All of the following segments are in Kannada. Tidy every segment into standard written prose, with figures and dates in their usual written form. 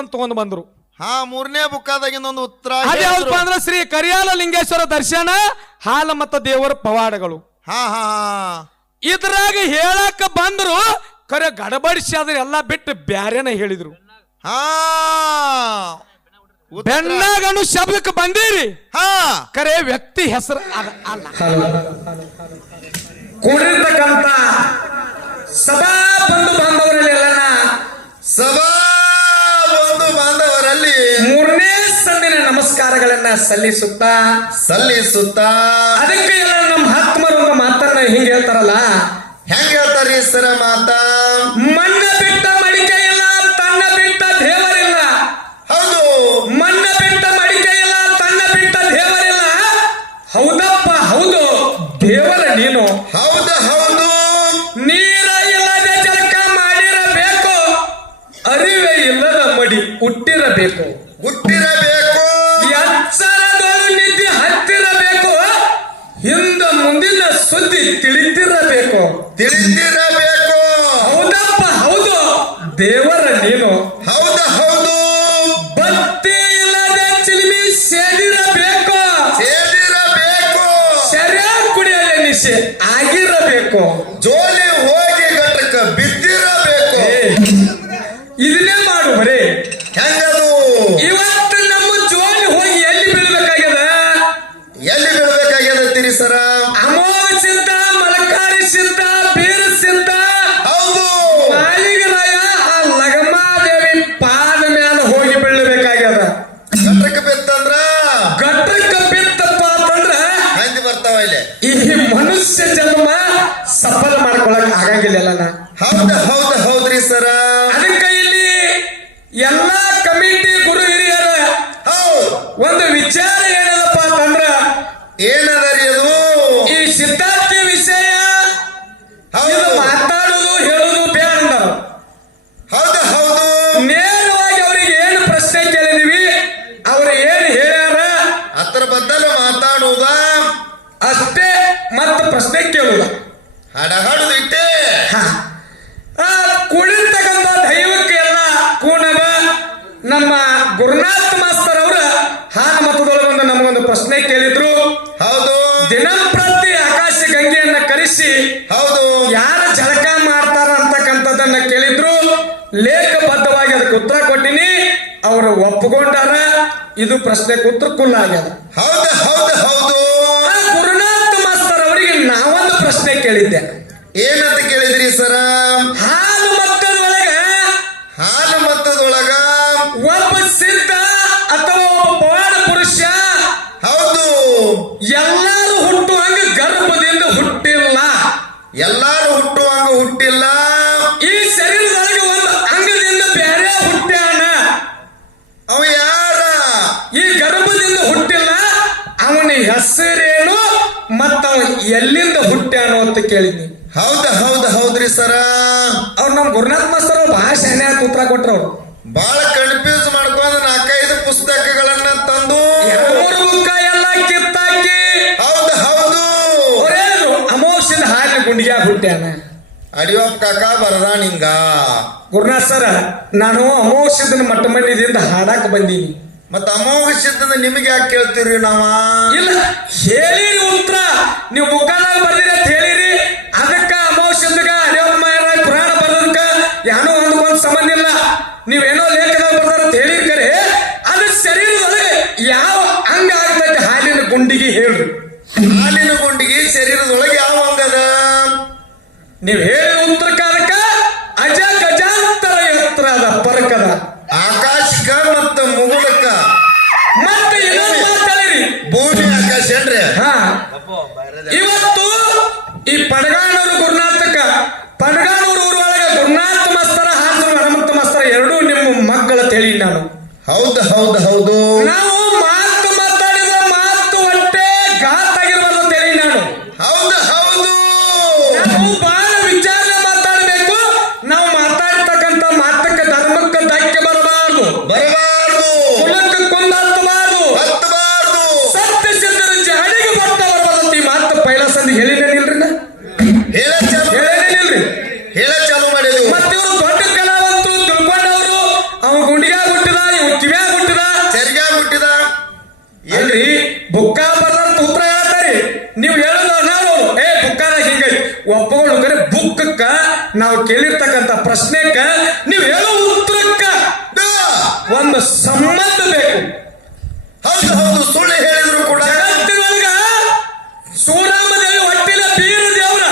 ಅಂತ ತಗೊಂಡ್ ಬಂದ್ರು. ಮೂರನೇ ಬುಕ್ಕಾದಾಗಿಂದ ಒಂದು ಉತ್ತರ ಅದ್ಯಾವ್ದಪ್ಪ ಅಂದ್ರೆ ಶ್ರೀ ಕರಿಯಾಲ ಲಿಂಗೇಶ್ವರ ದರ್ಶನ ಹಾಲ ಮತ್ತ ದೇವರ ಪವಾಡಗಳು. ಇದ್ರಾಗ ಹೇಳಕ ಬಂದ್ರು ಕರೆ ಗಡಬಡಿಸಿ ಅದ್ರ ಎಲ್ಲಾ ಬಿಟ್ಟು ಬ್ಯಾರೇನ ಹೇಳಿದ್ರು. ಬೆಣ್ಣಾಗನು ಶಬ್ದಕ್ಕೆ ಬಂದಿರಿ ಕರೆ ವ್ಯಕ್ತಿ ಹೆಸರು ಅಲ್ಲ. ಕೂಡಿರ್ತಕ್ಕಂಥ ಸಭಾ ಬಂಧು ಬಾಂಧವರಲ್ಲಿ ಮೂರನೇ ಸಂದಿನ ನಮಸ್ಕಾರಗಳನ್ನ ಸಲ್ಲಿಸುತ್ತಾ ಅದಕ್ಕೆ ಎಲ್ಲ ನಮ್ಮ ಆತ್ಮರು ಒಂದು ಮಾತನ್ನ ಹಿಂಗ ಹೇಳ್ತಾರಲ್ಲ. ಹೆಂಗ ಹೇಳ್ತಾರಿ ಸರ ಮಾತ? ಮಣ್ಣ ಬಿಟ್ಟ ಮಡಿಕೆ ಇಲ್ಲ, ತನ್ನ ಬಿಟ್ಟ ದೇವರಿಲ್ಲ. ಹೌದು, ಮಣ್ಣ ಬಿಟ್ಟ ಮಡಿಕೆ ಇಲ್ಲ, ತನ್ನ ಬಿಟ್ಟ ದೇವರಿಲ್ಲ. ಹೌದಪ್ಪ ಹೌದು, ದೇವರ ನೀನು. ಹೌದು, ನೀರ ಇಲ್ಲದೆ ಜಳಕ ಮಾಡಿರಬೇಕು, ಅರಿವೆ ಇಲ್ಲದ ಮಡಿ ಹುಟ್ಟಿರಬೇಕು. ಎಚ್ಚರದೊಳು ನಿದ್ದೆ ಹತ್ತಿರಬೇಕು, ಹಿಂದ ಮುಂದಿನ ಸುದ್ದಿ ತಿಳಿದಿರಬೇಕು. ಹೌದಪ್ಪ ಹೌದು, ದೇವರ ನೀನು. ಹೌದು, ಬತ್ತಿ ಇಲ್ಲದೆ ಚಿಲಿಮಿ ಸೇದಿರಬೇಕು, ಸರಿಯಾಗಿ ಕುಡಿಯಲು ನಿಶೆ ಆಗಿರಬೇಕು. ಜೋಲಿ ಹೋಗಿ ಘಟಕ ಬಿದ್ದಿರಬೇಕು. ಇದನ್ನೇ ಮಾಡು ಬರೇ. ಹೆಂಗದು? ಇವತ್ತು ನಮ್ಮ ಜೋಲಿ ಹೋಗಿ ಎಲ್ಲಿ ಬೀಳ್ಬೇಕಾಗ್ಯದ ಸರ? ಅಮೋಘ ಸಿದ್ಧ, ಮಲಕಾರಿ ಸಿದ್ಧ, ಬೀರ ಸಿದ್ಧ, ಹೌದು, ಮಾಲಿಗರಾಯ ಆ ಲಗಮಾದೇವಿ ಪಾದ ಮೇಲೆ ಹೋಗಿ ಬೀಳಬೇಕಾಗ್ಯದ. ಘಟಕ ಬಿತ್ತಂದ್ರ ಬಿತ್ತಪ್ಪ ಅಂತಂದ್ರ ಹಂದಿ ಬರ್ತಾವ ಇಲ್ಲಿ. ಈ ಮನುಷ್ಯ ಜನ್ಮ ಸಫಲ ಮಾಡ್ಕೊಳಕ್ ಆಗಂಗಿಲ್ಲ. ಹೌದ್ರಿ ಸರ. ಅದಕ್ಕೆ ಇಲ್ಲಿ ಎಲ್ಲಾ ಕಮಿಟಿ ಗುರು ಹಿರಿಯರ ಒಂದು ವಿಚಾರ ಏನದಪ್ಪ ಅಂತಂದ್ರ ಏನದರಿ ಅದು? ಈ ಸಿದ್ಧಾಂತ ವಿಷಯ ಮಾತಾಡುವುದು ಹೇಳುವುದು ಬೇಡ ಅಂದರು. ಹೌದು, ನೇರವಾಗಿ ಅವ್ರಿಗೆ ಏನು ಪ್ರಶ್ನೆ ಕೇಳಿದ್ವಿ, ಅವ್ರು ಏನು ಹೇಳ್ಯಾರ ಅದ್ರ ಬದಲು ಮಾತಾಡುವುದ ಅಷ್ಟೇ, ಮತ್ತೆ ಪ್ರಶ್ನೆ ಕೇಳುವುದ. ಹಾಡುದು ಇಟ್ಟೆ. ಕುಳಿರ್ತಕ್ಕಂಥ ದೈವಕ್ಕೆ ಎಲ್ಲ ಕೂಣದ ನಮ್ಮ ಗುರುನಾಥ ಮಾಸ್ತರ್ ಅವರ ಹಾನ ಮತದೊಳಗೊಂದು ನಮಗೊಂದು ಪ್ರಶ್ನೆ ಕೇಳಿದ್ರು. ಹೌದು, ದಿನಂಪ್ರತಿ ಆಕಾಶ ಗಂಗೆಯನ್ನ ಕರೆಸಿ ಯಾರ ಜಳಕ ಮಾಡ್ತಾರ ಅಂತಕ್ಕಂಥದ್ದನ್ನ ಕೇಳಿದ್ರು. ಲೇಖಬದ್ಧವಾಗಿ ಅದಕ್ಕೆ ಉತ್ತರ ಕೊಟ್ಟಿನಿ, ಅವರು ಒಪ್ಪಿಕೊಂಡಾರ. ಇದು ಪ್ರಶ್ನೆಗೆ ಉತ್ತರ ಕುಲ್ಲ ಆಗ್ಯದ. ಹೌದು. ಗುರುನಾಥ ಮಾಸ್ತರ್ ಅವರಿಗೆ ನಾವೊಂದು ಪ್ರಶ್ನೆ ಕೇಳಿದ್ದೆ. ಏನಂತ ಕೇಳಿದ್ರಿ ಸರ? ಹಾಲು ಮತ್ತದೊಳಗ ಒಬ್ಬ ಸಿದ್ಧ ಅಥವಾ ಒಬ್ಬ ಪವಾಡ ಪುರುಷ ಹೌದು ಎಲ್ಲಾರು ಹುಟ್ಟುವಂಗ ಗರ್ಭದಿಂದ ಹುಟ್ಟಿಲ್ಲ. ಈ ಶರೀರದೊಳಗೆ ಒಂದು ಅಂಗದಿಂದ ಬೇರೆ ಹುಟ್ಟ್ಯಾನ. ಅವ ಯಾರ? ಈ ಗರ್ಭದಿಂದ ಹುಟ್ಟಿಲ್ಲ. ಅವನ ಹೆಸರೇನು ಮತ್ತವ ಎಲ್ಲಿಂದ ಹುಟ್ಟ್ಯಾನೋ ಅಂತ ಕೇಳಿದ್ನಿ. ಹೌದ್ರಿ ಸರ. ಅವ್ರು ನಮ್ ಗುರುನಾಥ ಮಾಸ್ತರ್ ಬಹಳ ಶಾನೆ ಉತ್ತರ ಕೊಟ್ರು. ಅವ್ರು ಬಹಳ ಕನ್ಫ್ಯೂಸ್ ಮಾಡ್ಕೊಂಡು 4-5 ಪುಸ್ತಕಗಳನ್ನ ತಂದು 3 ಬುಕ್ಕ ಎಲ್ಲ ಕಿತ್ತಾಕಿ ಹೌದು ಅಮೋಷದ ಹಾಲಿನ ಗುಂಡಿಗೆ ಹುಟ್ಟ್ಯಾನ. ಅಡಿಯಪ್ಪ ಕಾಕ ಬರದಾಣಿಂಗ. ಗುರುನಾಥ್ ಸರ, ನಾನು ಅಮೋಷದ ಮಟ್ಟ ಮಣ್ಣಿದಿಂದ ಹಾಡಾಕ ಬಂದೀನಿ. ಮತ್ತ ಅಮೋಘ ಸಿದ್ಧದ ನಿಮಗೆ ಯಾಕೆ ಕೇಳ್ತೀರಿ? ನಾವ ಇಲ್ಲ ಹೇಳಿರಿ ಉತ್ತರ, ನೀವು ಬುಕ್ಕಾದಾಗ ಬರ್ದಿರಿ ಅಂತ ಹೇಳಿರಿ. ಅದಕ್ಕ ಅಮೋಷದಗ ಅಡಿಯಮ್ಮಯ್ಯರ ಪುರಾಣ ಬರ್ದಕ್ಕ ಏನೋ ಒಂದಕ್ಕೊಂದು ಸಂಬಂಧ ಇಲ್ಲ. ನೀವೇನೋ ಲೇಖದಾಗ ಬರ್ದಾರ ಅಂತ ಹೇಳಿರಿ. ಕರೆ ಅದು ಶರೀರದೊಳಗೆ ಯಾವ ಅಂಗ ಆಗ್ತೈತೆ? ಹಾಲಿನ ಗುಂಡಿಗೆ ಹೇಳ್ರಿ. ಹಾಲಿನ ಗುಂಡಿಗೆ ಶರೀರದೊಳಗೆ ಯಾವ ಅಂಗದ? ನೀವ್ ಹೇಳಿ ಉತ್ತರ ಕಾಲಕ್ಕ ಅಜ ಗಜಾಂತರ ಎತ್ತರ ಅದ, ಪರಕದ, ಆಕಾಶಕ ಮತ್ತ ಮುಗುಳಕ. ಮತ್ತೆ ಇನ್ನೊಂದು ಮಾತಾಡಿರಿ, ಭೂಮಿ ಆಕಾಶ ಏನ್ರಿ? ಇವತ್ತು ಈ ಪಡಗಾನೂರು ಗುರುನಾಥಕ ಪಡಗಾನೂರು ಊರೊಳಗೆ ಗುರುನಾಥ ಮಾಸ್ತರ ಹಾಸನ ಹನುಮಂತ ಮಾಸ್ತರ ಎರಡೂ ನಿಮ್ಮ ಮಕ್ಕಳ ತಿಳಿ ನಾನು. ಹೌದು ನಾವು ಮಾತು ಮಾತಾಡಿದ ಮಾತು ಹೊಟ್ಟೆ ಘಾತಾಗಿರ್ಬಾರ್ದು ಅಂತ ಹೇಳಿ ನಾನು. ನಾವು ಬಹಳ ವಿಚಾರ ಮಾತಾಡಬೇಕು. ನಾವು ಮಾತಾಡ್ತಕ್ಕಂಥ ಮಾತಕ್ಕೆ ಧರ್ಮಕ್ಕೆ ಧಕ್ಕೆ ಬರಬಾರ್ದು, ಕುಲಕ್ಕೆ ಕುಂದತ್ತಬಾರ್ದು, ಸತ್ಯ ಸಿದ್ಧರ ಜಾಡಿಗೆ ಬರ್ತವರ ಬರುತ್ತೆ. ಈ ಮಾತು ಪೈಲ ಸಂದಿ ಹೇಳಿನೇನಿಲ್ರಿ, ಹೇಳ ಚಾಲು ಮಾಡಿದ್ವಿ. ಮತ್ತೆ ಇವರು ದೊಡ್ಡ ಕಲಾವಂತರು ತಿಳ್ಕೊಂಡವರು, ಅವ ಗುಂಡಿಗ ಬಿಟ್ಟು ಬುಕ್ಕಕ್ಕ ನಾವು ಕೇಳಿರ್ತಕ್ಕಂಥ ಪ್ರಶ್ನೆಕ್ಕ ನೀವು ಹೇಳೋ ಉತ್ತರಕ್ಕ ಒಂದು ಸಂಬಂಧ ಬೇಕು. ಹೌದು ಹೌದು, ಸುಳ್ಳು ಹೇಳಿದ್ರು ಕೂಡ ಜಗತ್ತಿನೊಳಗ ಸೂರಾಮದೇವಿ ಹೊಟ್ಟಿಲ ಬೀರ ದೇವ್ರ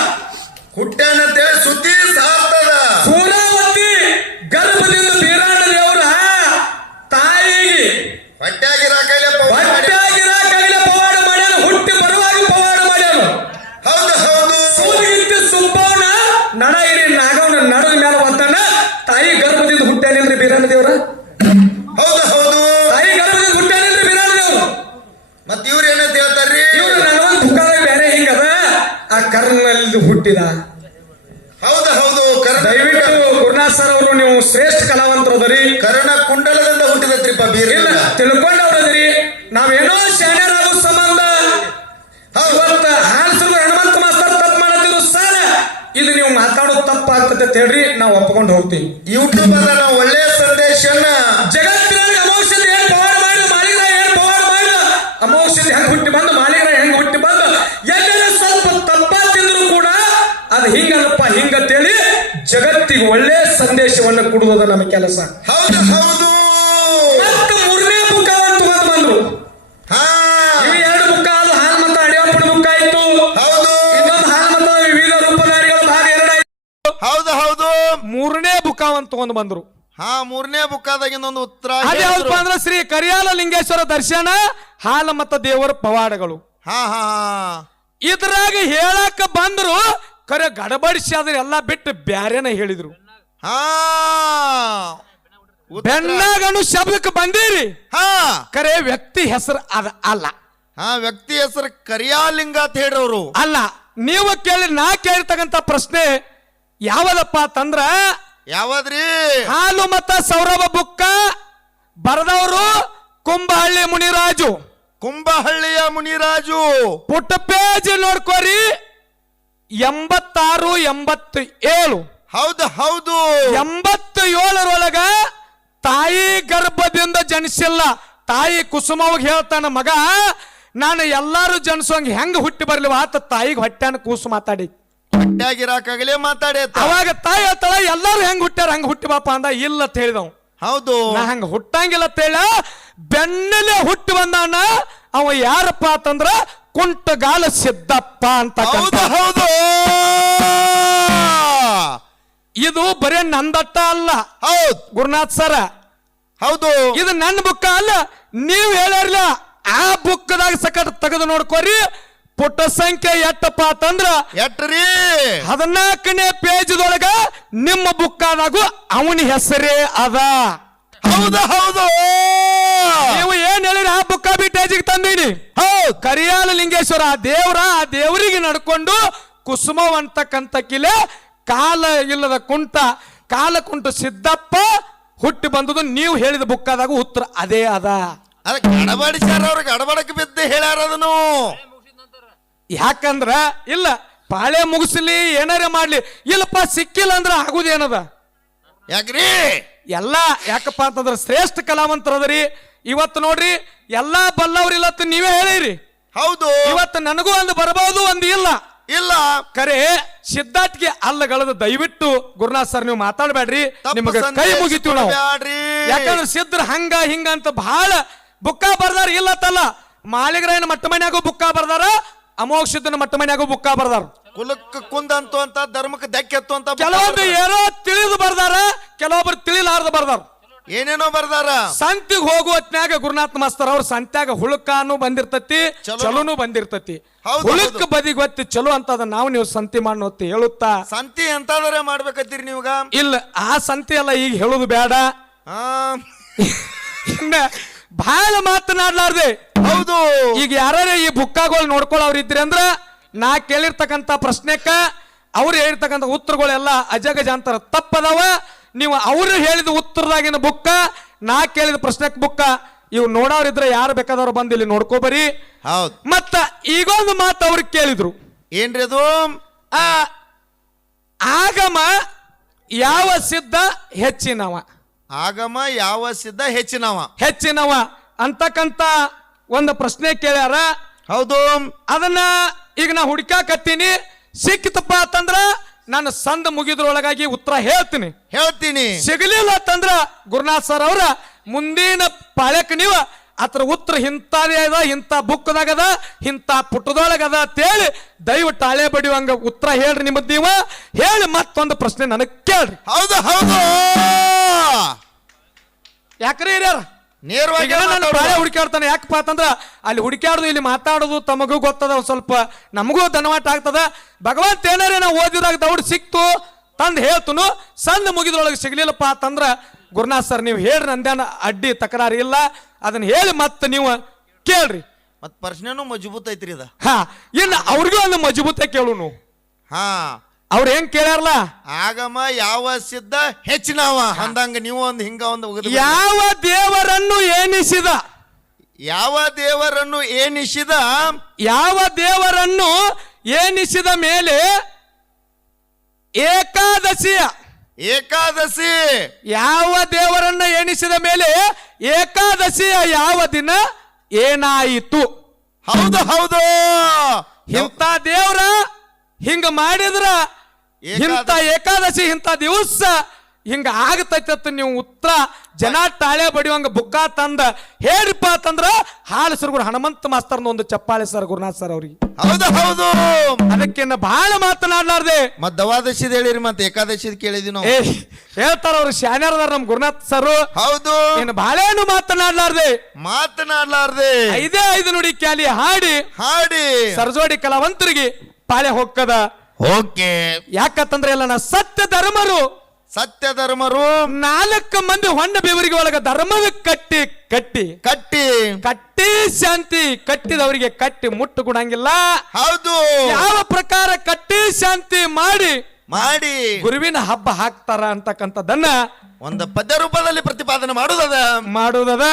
ಹುಟ್ಟ್ಯಾನಂತೇಳಿ ಸುದ್ದಿ ಸಾರ್ತದ. ಸೂರಾವತಿ ಗರ್ಭದಿಂದ ಬೀರಾಣ ದೇವ್ರ ತಾಯಿಗೆ ಹೊಟ್ಟ್ಯಾಗಿರ ಕೈಲ ಪವಾಡ ಮಾಡ್ಯಾನ, ಹುಟ್ಟಿ ಬರುವಾಗ ಪವಾಡ ಮಾಡ್ಯಾನ. ಹೌದು ಹೌದು, ಸೂರ್ಯಗಿತ್ತಿ ಸುಬ್ಬವನ ನಡ ಇಡೀ ನಾಗವನ ನಡದ ಮೇಲೆ ಒದ್ದಾನ. ತಾಯಿ ಗರ್ಭದಿಂದ ಹುಟ್ಟ್ಯಾನಿಲ್ರಿ ಬೀರಾಣ ದೇವ್ರ. ಹೌದು ಹೌದು, ತಾಯಿ ಗರ್ಭದಿಂದ ಹುಟ್ಟ್ಯಾನಿಲ್ರಿ ಬೀರಾಣ ದೇವ್ರು. ಮತ್ ಇವ್ರ ಏನಂತ ಹೇಳ್ತಾರ್ರಿ? ಇವ್ರು ನನಗೊಂದು ಬುಕ್ಕಾಗ ಬೇರೆ ಹಿಂಗದ, ಆ ಕರ್ನಲ್ಲಿ ಹುಟ್ಟಿದ. ಹೌದು ಹೌದು, ದಯವಿಟ್ಟು ಗುರುನಾಥ್ ಸರ್ ಅವರು ನೀವು ಶ್ರೇಷ್ಠ ಕಲಾವಂತರದರಿ. ಕರ್ಣ ಕುಂಡಲದಿಂದ ಹುಟ್ಟಿದತ್ರಿಪ್ಪ ಬೀರ. ಇಲ್ಲ ತಿಳ್ಕೊಂಡವ್ರದ್ರಿ. ನಾವೇನೋ ಶಾಣ್ಯರಾಗೋ ಸಂಬಂಧ ಇವತ್ತ ಹಾಲ್ಸರು ಹನುಮಂತ ಮಾಸ್ತರ್ ತಪ್ಪು ಮಾಡತ್ತಿದ್ರು ಸಾಲ ಇದು ನೀವು ಮಾತಾಡೋದು ತಪ್ಪಾಗ್ತದೆ ಅಂತ ಹೇಳ್ರಿ, ನಾವು ಒಪ್ಕೊಂಡು ಹೋಗ್ತೀವಿ. ಯೂಟ್ಯೂಬ್ ಅದ, ನಾವು ಒಳ್ಳೆಯ ಸಂದೇಶನ ಜಗತ್ತಿನಲ್ಲಿ ಅಮೋಷದ ಏನ್ ಪವಾಡ ಮಾಡಿದ, ಮಾಲಿಗ್ರ ಏನ್ ಪವಾಡ ಮಾಡಿದ, ಅಮೋಷದ ಹೆಂಗ್ ಹುಟ್ಟಿ ಬಂದು, ಮಾಲಿಗ್ರ ಹೆಂಗ್ ಹುಟ್ಟಿ ಬಂದು, ಎಲ್ಲರ ಸ್ವಲ್ಪ ತಪ್ಪ ತಿಂದ್ರು ಕೂಡ ಅದು ಹಿಂಗಲ್ಲಪ್ಪ ಹಿಂಗಂತೇಳಿ ಜಗತ್ತಿಗೆ ಒಳ್ಳೆ ಸಂದೇಶವನ್ನು ಕೊಡುವುದು ನಮ್ಮ ಕೆಲಸ. ಹೌದು ಹೌದು, ಮತ್ತೆ ಮೂರನೇ ಬುಕ್ ತಗೊಂಡು ಬಂದ್ರು. ಹಾ ಇವು ಎರಡು ಬುಕ್ ಅದು ಹಾಲು ಮತ್ತು ಅಡಿಯಪ್ಪನ ಬುಕ್ ಆಯ್ತು. ಹೌದು ಇನ್ನೊಂದು ಹಾಲು ಮತ್ತು ವಿವಿಧ ರೂಪಧಾರಿಗಳ ಭಾಗ ಎರಡಾಯ್ತು. ಹೌದು ಹೌದು, ಮೂರನೇ ಬುಕ್ಕಾವಂತ ತಗೊಂಡ್ ಬಂದ್ರು. ಹಾ ಮೂರನೇ ಬುಕ್ಕಾದಾಗ ಇನ್ನೊಂದು ಉತ್ತರ ಅದ್ಯಾವ್ದಪ್ಪ ಅಂದ್ರೆ ಶ್ರೀ ಕರಿಯಾಲ ಲಿಂಗೇಶ್ವರ ದರ್ಶನ ಹಾಲ ಮತ್ತ ದೇವರ ಪವಾಡಗಳು. ಹಾ ಹಾ, ಇದ್ರಾಗ ಹೇಳಕ ಬಂದ್ರು, ಖರೆ ಗಡಬಡಿಸಿ ಅದ್ರ ಎಲ್ಲಾ ಬಿಟ್ಟು ಬ್ಯಾರೇನ ಹೇಳಿದ್ರು. ಹಾ ಬೆನ್ನಾಗನು ಶಬ್ದಕ್ಕೆ ಬಂದಿರಿ, ಹಾ ಖರೆ ವ್ಯಕ್ತಿ ಹೆಸರು ಅದ ಅಲ್ಲ. ಹಾ, ವ್ಯಕ್ತಿ ಹೆಸರು ಕರಿಯಾಲಿಂಗ ಅಂತ ಹೇಳ್ರವ್ರು. ಅಲ್ಲ, ನೀವು ನಾ ಕೇಳಿರ್ತಕ್ಕಂಥ ಪ್ರಶ್ನೆ ಯಾವದಪ್ಪ ಅಂತಂದ್ರ ಯಾವದ್ರಿ? ಹಾಲು ಮತ್ತ ಸೌರಭ ಬುಕ್ಕ ಬರದವರು ಕುಂಬಹಳ್ಳಿ ಮುನಿರಾಜು. ಕುಂಬಹಳ್ಳಿಯ ಮುನಿರಾಜು. ಪುಟ್ಟ ಪೇಜ್ ನೋಡ್ಕೋರಿ, 86 87. ಹೌದು ಹೌದು, 87ರೊಳಗ ತಾಯಿ ಗರ್ಭದಿಂದ ಜನಿಸಿಲ್ಲ. ತಾಯಿ ಕುಸುಮವಾಗ ಹೇಳ್ತಾನ, ಮಗ ನಾನು ಎಲ್ಲಾರು ಜನಿಸೋಂಗ ಹೆಂಗ ಹುಟ್ಟಿ ಬರ್ಲಿವ ಆತ ತಾಯಿಗೆ ಹೊಟ್ಟ್ಯಾನ ಕೂಸು ಮಾತಾಡಿ ಹೊಟ್ಟ್ಯಾಗಿರಾಕಾಗಲೇ ಮಾತಾಡಿ. ಅವಾಗ ತಾಯಿ ಹೇಳ್ತಾಳ ಎಲ್ಲಾರು ಹೆಂಗ್ ಹುಟ್ಟ್ಯಾರ ಹಂಗ ಹುಟ್ಟಿ ಬಾಪ ಅಂದ. ಇಲ್ಲ ಅಂತ ಹೇಳಿದವ್. ಹೌದು, ನಾ ಹಂಗ ಹುಟ್ಟಂಗಿಲ್ಲ ಅಂತ ಹೇಳ ಬೆನ್ನಲ್ಲೇ ಹುಟ್ಟಿ ಬಂದಾನ. ಅವ ಯಾರಪ್ಪ ಅಂತಂದ್ರ ಕುಂಟಗಾಲ ಸಿದ್ದಪ್ಪ ಅಂತ. ಹೌದು ಹೌದು, ಇದು ಬರೇ ನಂದಟ್ಟ ಅಲ್ಲ, ಹೌದು ಗುರುನಾಥ್ ಸರ, ಹೌದು, ಇದು ನನ್ನ ಬುಕ್ಕ ಅಲ್ಲ. ನೀವ್ ಹೇಳಿರ್ಲ ಆ ಬುಕ್ದಾಗ ಸಕಟ್ ತೆಗೆದು ನೋಡ್ಕೋರಿ. ಪುಟ್ಟ ಸಂಖ್ಯೆ ಎಟ್ಟಪ್ಪ ಅಂತಂದ್ರ ಎಟ್ರಿ 14ನೇ ಪೇಜದೊಳಗ ನಿಮ್ಮ ಬುಕ್ಕಾದಾಗು ಅವನ ಹೆಸರೇ ಅದ. ಹೌದು ಹೌದು, ನೀವು ಏನ್ ಹೇಳಿರಿ ಆ ಬುಕ್ಕ ಬಿಟ್ಟೇಜಿಗೆ ತಂದೀನಿ. ಹೌದು, ಕರಿಯಾಲ ಲಿಂಗೇಶ್ವರ ಆ ದೇವರಿಗೆ ನಡ್ಕೊಂಡು ಕುಸುಮವಂತಕ್ಕಂತ ಕಿಲೆ ಕಾಲ ಇಲ್ಲದ ಕಾಲ ಕುಂಟು ಸಿದ್ದಪ್ಪ ಹುಟ್ಟಿ ಬಂದದು ನೀವು ಹೇಳಿದ ಬುಕ್ಕಾದಾಗ ಉತ್ತರ ಅದೇ ಅದ. ಅದಕ್ಕೆ ಗಡಬಡಿಸ್ಯಾರ, ಅವ್ರಿಗೆ ಗಡಬಡಕ್ಕೆ ಬಿದ್ದು ಹೇಳ್ಯಾರ ಅದನ್ನು. ಯಾಕಂದ್ರ ಇಲ್ಲ ಪಾಳೆ ಮುಗಿಸ್ಲಿ ಏನಾರ ಮಾಡ್ಲಿ, ಇಲ್ಲಪ್ಪ ಸಿಕ್ಕಿಲ್ಲ ಅಂದ್ರ ಆಗುದೇನದ. ಯಾಕ್ರಿ? ಎಲ್ಲ ಯಾಕಪ್ಪ ಅಂತಂದ್ರ ಶ್ರೇಷ್ಠ ಕಲಾವಂತರದರಿ. ಇವತ್ತು ನೋಡ್ರಿ ಎಲ್ಲಾ ಬಲ್ಲವ್ರಿಲ್ಲತ್ತ ನೀವೇ ಹೇಳಿರಿ. ಹೌದು, ಇವತ್ತು ನನಗೂ ಒಂದು ಬರಬಹುದು ಒಂದು ಇಲ್ಲ ಇಲ್ಲ ಕರೆ ಸಿದ್ಧಾರ್ಥ್ಗೆ ಅಲ್ಲಗಳದ ದಯವಿಟ್ಟು ಗುರುನಾಥ್ ಸರ್ ನೀವು ಮಾತಾಡಬೇಡ್ರಿ, ನಿಮಗೆ ಕೈ ಮುಗಿತೀವಿ ನಾವು. ಯಾಕಂದ್ರೆ ಸಿದ್ಧರ ಹಂಗ ಹಿಂಗ ಅಂತ ಬಹಳ ಬುಕ್ಕ ಬರ್ದಾರ. ಇಲ್ಲತ್ತಲ್ಲ, ಮಾಳಿಗ್ರಾಯನ ಮಟ್ಟ ಮನ್ಯಾಗೂ ಬುಕ್ಕ ಬರ್ದಾರ, ಅಮೋಘ ಸಿದ್ಧನ ಮಟ್ಟ ಮನ್ಯಾಗೂ ಬುಕ್ಕ ಬರ್ದಾರ. ಕುಲಕ್ಕೆ ಕುಂದಂತು ಅಂತ, ಧರ್ಮಕ್ಕೆ ಧಕ್ಕೆತ್ತು ಅಂತ ಕೆಲವೊಂದು ಏನೋ ತಿಳಿದು ಬರ್ದಾರ, ಕೆಲವೊಬ್ರು ತಿಳಿಲಾರ್ದು ಬರ್ದಾರ, ಏನೇನೋ ಬರ್ದಾರ. ಸಂತಿಗೆ ಹೋಗುವ ಹೊತ್ನ್ಯಾಗ ಗುರುನಾಥ್ ಮಾಸ್ತರ್ ಅವ್ರ ಸಂತ್ಯಾಗ ಹುಳುಕಾನು ಬಂದಿರ್ತತಿ, ಚಲೋನು ಬಂದಿರ್ತತಿ. ಹುಳುಕ್ ಬದಿ ಗೊತ್ತಿ ಚಲೋ ಅಂತದ ನಾವು ನೀವು ಸಂತಿ ಮಾಡೋ ಹೊತ್ತು ಹೇಳುತ್ತಾ. ಸಂತಿ ಎಂತಾದ್ರೆ ಮಾಡ್ಬೇಕತ್ತೀರಿ ನೀವಾಗ? ಇಲ್ಲ, ಆ ಸಂತಿ ಎಲ್ಲ ಈಗ ಹೇಳುದು ಬೇಡ. ಬಹಳ ಮಾತನಾಡ್ಲಾರ್ದೆ. ಹೌದು, ಈಗ ಯಾರೇ ಈ ಬುಕ್ಕಾಗಳು ನೋಡ್ಕೊಳ್ಳೋರು ಇದ್ರಿ ಅಂದ್ರ ನಾ ಕೇಳಿರ್ತಕ್ಕಂಥ ಪ್ರಶ್ನೆಕ್ಕ ಅವ್ರು ಹೇಳಿರ್ತಕ್ಕಂಥ ಉತ್ತರಗಳೆಲ್ಲ ಅಜಗಜಾಂತರ ತಪ್ಪದವ. ನೀವು ಅವ್ರು ಹೇಳಿದ ಉತ್ತರದಾಗಿನ ಬುಕ್ಕ, ನಾ ಕೇಳಿದ ಪ್ರಶ್ನೆಕ್ ಬುಕ್ಕ, ಇವ್ ನೋಡೋರಿದ್ರೆ ಯಾರು ಬೇಕಾದವ್ರು ಬಂದು ಇಲ್ಲಿ ನೋಡ್ಕೋಬರಿ. ಹೌದು, ಮತ್ತ ಈಗೊಂದು ಮಾತು ಅವ್ರು ಕೇಳಿದ್ರು. ಏನ್ರಿ ಅದು? ಆಗಮ ಯಾವ ಸಿದ್ಧ ಹೆಚ್ಚಿನವ? ಆಗಮ ಯಾವ ಸಿದ್ಧ ಹೆಚ್ಚಿನವ ಅಂತಕ್ಕಂತ ಒಂದು ಪ್ರಶ್ನೆ ಕೇಳ್ಯಾರ. ಹೌದು, ಅದನ್ನ ಈಗ ನಾ ಹುಡುಕಾಕತ್ತೀನಿ. ಸಿಕ್ಕಿತಪ್ಪ ಅಂತಂದ್ರ ನಾನು ಸಂದ ಮುಗಿದ್ರೊಳಗಾಗಿ ಉತ್ತರ ಹೇಳ್ತೀನಿ ಸಿಗಲಿಲ್ಲ ಅಂತಂದ್ರ ಗುರುನಾಥ್ ಸರ್ ಅವರ ಮುಂದಿನ ಪಾಳ್ಯಕ್ಕೆ ನೀವು ಅದ್ರ ಉತ್ತರ ಇಂಥದೇ ಅದ, ಇಂಥ ಬುಕ್ದಾಗದ, ಇಂಥ ಪುಟ್ಟದೊಳಗದ ಅಂತೇಳಿ ದಯವಿಟ್ಟು ಹಳೆ ಬಡಿಯುವಂಗ ಉತ್ತರ ಹೇಳ್ರಿ. ನಿಮ್ಮದ್ ನೀವು ಹೇಳಿ ಮತ್ತೊಂದು ಪ್ರಶ್ನೆ ನನಗೆ ಕೇಳ್ರಿ. ಹೌದು ಯಾಕ್ರಿ ಹಿರಿಯರ ನೇರವಾಗಿ ನಾನು ಬಾಳೆ ಹುಡುಕಾಡ್ತಾನೆ. ಯಾಕಪ್ಪ ಅಂತಂದ್ರ ಅಲ್ಲಿ ಹುಡುಕಾಡುದು ಇಲ್ಲಿ ಮಾತಾಡೋದು ತಮಗೂ ಗೊತ್ತದ, ಒಂದ್ ಸ್ವಲ್ಪ ನಮಗೂ ಧನವಾಟ ಆಗ್ತದ. ಭಗವಂತ ಏನಾರೇ ನಾವು ಓದಿದಾಗ ದೌಡ್ ಸಿಕ್ತು ತಂದು ಹೇಳ್ತನು, ಸಂದ ಮುಗಿದ್ರೊಳಗೆ ಸಿಗ್ಲಿಲ್ಲಪ್ಪ ಅಂತಂದ್ರ ಗುರುನಾಥ್ ಸರ್ ನೀವು ಹೇಳ್ರಿ, ನಂದೇನ ಅಡ್ಡಿ ತಕರಾರಿ ಇಲ್ಲ, ಅದನ್ನ ಹೇಳಿ ಮತ್ತೆ ನೀವು ಕೇಳ್ರಿ. ಮತ್ ಪ್ರಶ್ನೆನೂ ಮಜಬೂತ್ ಐತ್ರಿ ಇದ. ಹಾ, ಇನ್ನು ಅವ್ರಿಗೂ ಒಂದು ಮಜಬೂತ ಕೇಳುನು. ಹಾ, ಅವ್ರ ಹೆಂಗ್ ಕೇಳ್ಯಾರಲ್ಲ, ಆಗಮ ಯಾವ ಸಿದ್ಧ ಹೆಚ್ಚಿನವ ಅಂದಂಗ ನೀವು ಒಂದು ಹಿಂಗ ಒಂದು ಯಾವ ದೇವರನ್ನು ಏನಿಸಿದ, ಯಾವ ದೇವರನ್ನು ಏನಿಸಿದ, ಯಾವ ದೇವರನ್ನು ಏನಿಸಿದ ಮೇಲೆ ಏಕಾದಶಿಯ, ಏಕಾದಶಿ ಯಾವ ದೇವರನ್ನ ಎಣಿಸಿದ ಮೇಲೆ ಏಕಾದಶಿಯ ಯಾವ ದಿನ ಏನಾಯಿತು? ಹೌದು ಇಂಥ ದೇವ್ರ ಹಿಂಗ ಮಾಡಿದ್ರ ಇಂಥ ಏಕಾದಶಿ ಇಂಥ ದಿವಸ ಹಿಂಗ ಆಗತೈತ ನೀವು ಉತ್ತರ ಜನ ತಾಳೆ ಬಡಿಯುವಂಗ ಬುಕ್ಕ ತಂದ ಹೇಳಿಪ್ಪ ಅಂತಂದ್ರ ಹಾಲು ಸರ್ ಹನುಮಂತ ಮಾಸ್ತರ್ನ ಒಂದು ಚಪ್ಪಾಳೆ ಸರ್ ಗುರುನಾಥ್ ಸರ್ ಅವ್ರಿಗೆ. ಹೌದು ಅದಕ್ಕೆ ಬಹಳ ಮಾತನಾಡ್ಲಾರ್ದೆ ಮತ್ ದವಾದಶಿದ ಹೇಳಿರಿ, ಮತ್ತೆ ಏಕಾದಶಿದ ಕೇಳಿದ್ವಿ ನಾವು. ಹೇಳ್ತಾರ ಅವ್ರು ಶಾನ್ಯಾರದಾರ ನಮ್ ಗುರುನಾಥ್ ಸರ್. ಹೌದು, ಇನ್ನು ಬಹಳೇನು ಮಾತನಾಡ್ಲಾರ್ದೆ 5 ನುಡಿ ಕ್ಯಾಲಿ ಹಾಡಿ ಸರ್ಜೋಡಿ ಕಲಾವಂತರಿಗೆ ಪಾಳೆ ಹೊಕ್ಕದ. ಓಕೆ, ಯಾಕಂತಂದ್ರೆ ಎಲ್ಲ ಸತ್ಯ ಧರ್ಮರು 4 ಮಂದಿ ಹೊಂಡ ಬೆವರಿಗೆ ಒಳಗ ಧರ್ಮದ ಕಟ್ಟಿ ಶಾಂತಿ ಕಟ್ಟಿದವರಿಗೆ ಕಟ್ಟಿ ಮುಟ್ಟು ಕೊಡಂಗಿಲ್ಲ. ಹೌದು, ಯಾವ ಪ್ರಕಾರ ಕಟ್ಟಿ ಶಾಂತಿ ಮಾಡಿ ಗುರುವಿನ ಹಬ್ಬ ಹಾಕ್ತಾರ ಅಂತಕ್ಕಂಥದ್ದನ್ನ ಒಂದು ಪದ್ಯ ರೂಪದಲ್ಲಿ ಪ್ರತಿಪಾದನೆ ಮಾಡುವುದದ.